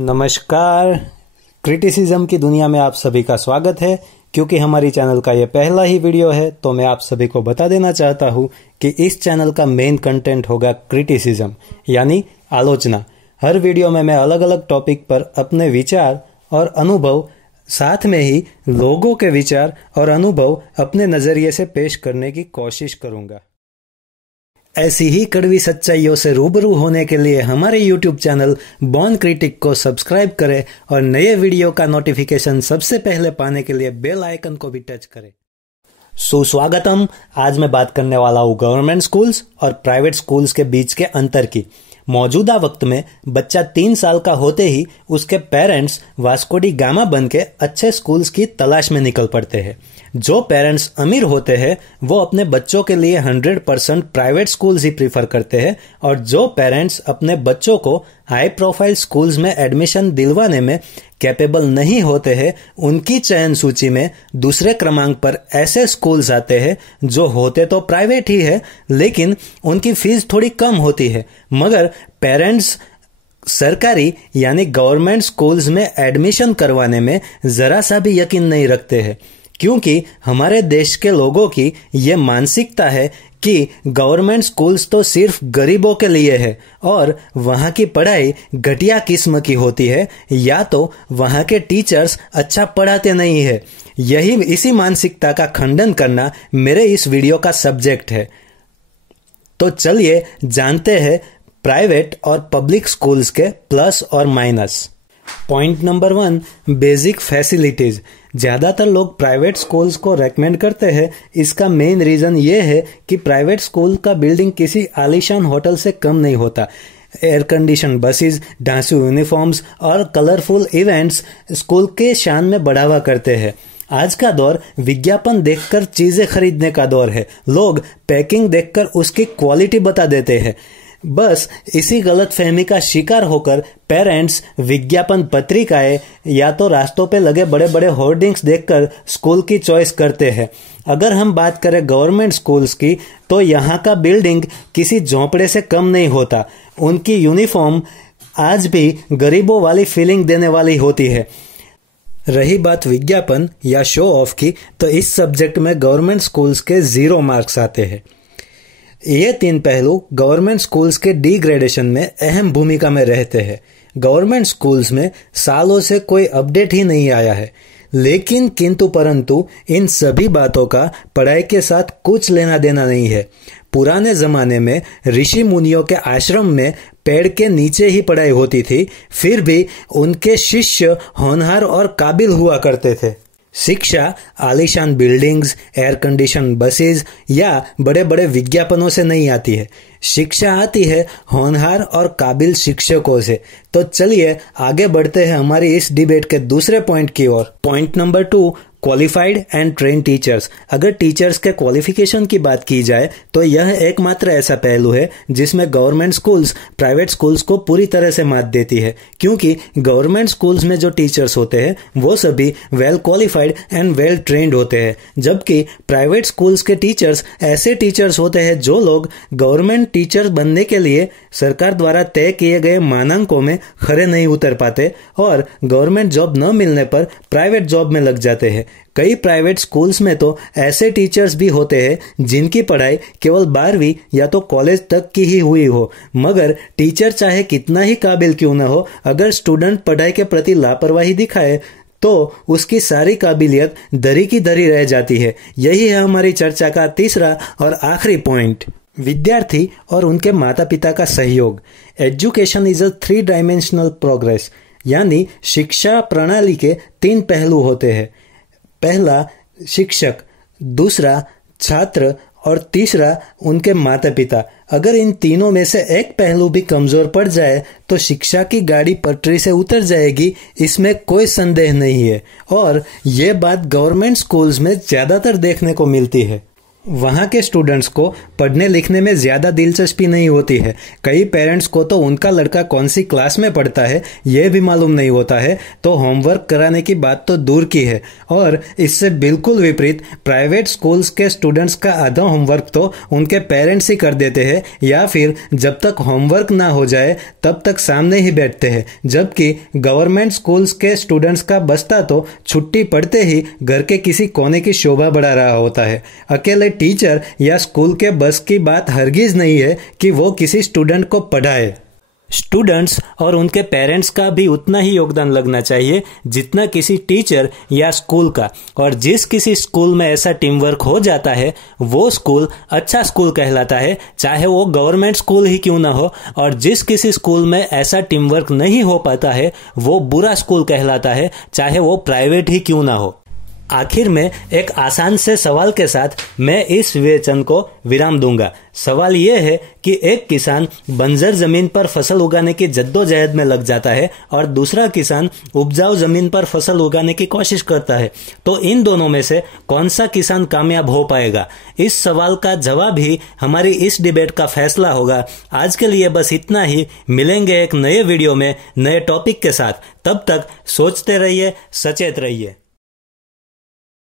नमस्कार। क्रिटिसिज्म की दुनिया में आप सभी का स्वागत है। क्योंकि हमारी चैनल का यह पहला ही वीडियो है तो मैं आप सभी को बता देना चाहता हूं कि इस चैनल का मेन कंटेंट होगा क्रिटिसिज्म यानी आलोचना। हर वीडियो में मैं अलग अलग टॉपिक पर अपने विचार और अनुभव, साथ में ही लोगों के विचार और अनुभव अपने नजरिए से पेश करने की कोशिश करूंगा। ऐसी ही कड़वी सच्चाइयों से रूबरू होने के लिए हमारे YouTube चैनल बॉर्न क्रिटिक को सब्सक्राइब करें और नए वीडियो का नोटिफिकेशन सबसे पहले पाने के लिए बेल आइकन को भी टच करें। सुस्वागतम। आज मैं बात करने वाला हूँ गवर्नमेंट स्कूल्स और प्राइवेट स्कूल्स के बीच के अंतर की। मौजूदा वक्त में बच्चा 3 साल का होते ही उसके पेरेंट्स वास्को डी गामा बन के अच्छे स्कूल्स की तलाश में निकल पड़ते हैं। जो पेरेंट्स अमीर होते हैं वो अपने बच्चों के लिए 100% प्राइवेट स्कूल्स ही प्रीफर करते हैं और जो पेरेंट्स अपने बच्चों को हाई प्रोफाइल स्कूल्स में एडमिशन दिलवाने में कैपेबल नहीं होते हैं उनकी चयन सूची में दूसरे क्रमांक पर ऐसे स्कूल्स आते हैं जो होते तो प्राइवेट ही है लेकिन उनकी फीस थोड़ी कम होती है, मगर पेरेंट्स सरकारी यानी गवर्नमेंट स्कूल्स में एडमिशन करवाने में जरा सा भी यकीन नहीं रखते हैं। क्योंकि हमारे देश के लोगों की ये मानसिकता है कि गवर्नमेंट स्कूल्स तो सिर्फ गरीबों के लिए है और वहाँ की पढ़ाई घटिया किस्म की होती है या तो वहाँ के टीचर्स अच्छा पढ़ाते नहीं है। इसी मानसिकता का खंडन करना मेरे इस वीडियो का सब्जेक्ट है। तो चलिए जानते हैं प्राइवेट और पब्लिक स्कूल्स के प्लस और minus. Point number 1, basic facilities. ज्यादातर लोग प्राइवेट स्कूल्स को रेकमेंड करते हैं। इसका मेन रीजन ये है कि प्राइवेट स्कूल का बिल्डिंग किसी आलीशान होटल से कम नहीं होता। एयर कंडीशन बसेस, डांसू यूनिफॉर्म्स और कलरफुल इवेंट्स स्कूल के शान में बढ़ावा करते हैं। आज का दौर विज्ञापन देखकर चीजें खरीदने का दौर है। लोग पैकिंग देखकर उसकी क्वालिटी बता देते हैं। बस इसी गलत फहमी का शिकार होकर पेरेंट्स विज्ञापन पत्रिकाएं या तो रास्तों पे लगे बड़े बड़े होर्डिंग्स देखकर स्कूल की चॉइस करते हैं। अगर हम बात करें गवर्नमेंट स्कूल्स की तो यहाँ का बिल्डिंग किसी झोंपड़े से कम नहीं होता। उनकी यूनिफॉर्म आज भी गरीबों वाली फीलिंग देने वाली होती है। रही बात विज्ञापन या शो ऑफ की तो इस सब्जेक्ट में गवर्नमेंट स्कूल्स के 0 मार्क्स आते हैं। ये 3 पहलू गवर्नमेंट स्कूल्स के डिग्रेडेशन में अहम भूमिका में रहते हैं। गवर्नमेंट स्कूल्स में सालों से कोई अपडेट ही नहीं आया है, लेकिन किंतु परंतु इन सभी बातों का पढ़ाई के साथ कुछ लेना देना नहीं है। पुराने जमाने में ऋषि मुनियों के आश्रम में पेड़ के नीचे ही पढ़ाई होती थी, फिर भी उनके शिष्य होनहार और काबिल हुआ करते थे। शिक्षा आलीशान बिल्डिंग्स, एयर कंडीशन बसेस या बड़े बड़े विज्ञापनों से नहीं आती है। शिक्षा आती है होनहार और काबिल शिक्षकों से। तो चलिए आगे बढ़ते हैं हमारी इस डिबेट के दूसरे पॉइंट की ओर। Point number 2, qualified and train teachers. अगर टीचर्स के क्वालिफिकेशन की बात की जाए तो यह एकमात्र ऐसा पहलू है जिसमें गवर्नमेंट स्कूल्स प्राइवेट स्कूल्स को पूरी तरह से मात देती है। क्योंकि गवर्नमेंट स्कूल्स में जो टीचर्स होते हैं वो सभी well qualified and well trained होते हैं, जबकि प्राइवेट स्कूल्स के टीचर्स ऐसे टीचर्स होते हैं जो लोग गवर्नमेंट टीचर बनने के लिए सरकार द्वारा तय किए गए मानकों में खरे नहीं उतर पाते और गवर्नमेंट जॉब न मिलने पर प्राइवेट जॉब में लग जाते हैं। कई प्राइवेट स्कूल्स में तो ऐसे टीचर्स भी होते हैं जिनकी पढ़ाई केवल 12वीं या तो कॉलेज तक की ही हुई हो, मगर टीचर चाहे कितना ही काबिल क्यों न हो, अगर स्टूडेंट पढ़ाई के प्रति लापरवाही दिखाए तो उसकी सारी काबिलियत दरी की दरी रह जाती है। यही है हमारी चर्चा का तीसरा और आखिरी पॉइंट, विद्यार्थी और उनके माता पिता का सहयोग। Education is a 3 dimensional progress, यानी शिक्षा प्रणाली के 3 पहलू होते हैं। पहला शिक्षक, दूसरा छात्र और तीसरा उनके माता पिता। अगर इन तीनों में से एक पहलू भी कमजोर पड़ जाए तो शिक्षा की गाड़ी पटरी से उतर जाएगी, इसमें कोई संदेह नहीं है। और ये बात गवर्नमेंट स्कूल्स में ज्यादातर देखने को मिलती है। वहाँ के स्टूडेंट्स को पढ़ने लिखने में ज़्यादा दिलचस्पी नहीं होती है। कई पेरेंट्स को तो उनका लड़का कौन सी क्लास में पढ़ता है यह भी मालूम नहीं होता है, तो होमवर्क कराने की बात तो दूर की है। और इससे बिल्कुल विपरीत प्राइवेट स्कूल्स के स्टूडेंट्स का आधा होमवर्क तो उनके पेरेंट्स ही कर देते हैं, या फिर जब तक होमवर्क ना हो जाए तब तक सामने ही बैठते हैं। जबकि गवर्नमेंट स्कूल्स के स्टूडेंट्स का बस्ता तो छुट्टी पड़ते ही घर के किसी कोने की शोभा बढ़ा रहा होता है। अकेले टीचर या स्कूल के बस की बात हरगिज नहीं है कि वो किसी स्टूडेंट को पढ़ाए। स्टूडेंट्स और उनके पेरेंट्स का भी उतना ही योगदान लगना चाहिए जितना किसी टीचर या स्कूल का। और जिस किसी स्कूल में ऐसा टीम वर्क हो जाता है वो स्कूल अच्छा स्कूल कहलाता है, चाहे वो गवर्नमेंट स्कूल ही क्यों ना हो। और जिस किसी स्कूल में ऐसा टीम वर्क नहीं हो पाता है वो बुरा स्कूल कहलाता है, चाहे वो प्राइवेट ही क्यों ना हो। आखिर में एक आसान से सवाल के साथ मैं इस विवेचन को विराम दूंगा। सवाल यह है कि एक किसान बंजर जमीन पर फसल उगाने की जद्दोजहद में लग जाता है और दूसरा किसान उपजाऊ जमीन पर फसल उगाने की कोशिश करता है, तो इन दोनों में से कौन सा किसान कामयाब हो पाएगा? इस सवाल का जवाब ही हमारी इस डिबेट का फैसला होगा। आज के लिए बस इतना ही। मिलेंगे एक नए वीडियो में नए टॉपिक के साथ। तब तक सोचते रहिए, सचेत रहिए।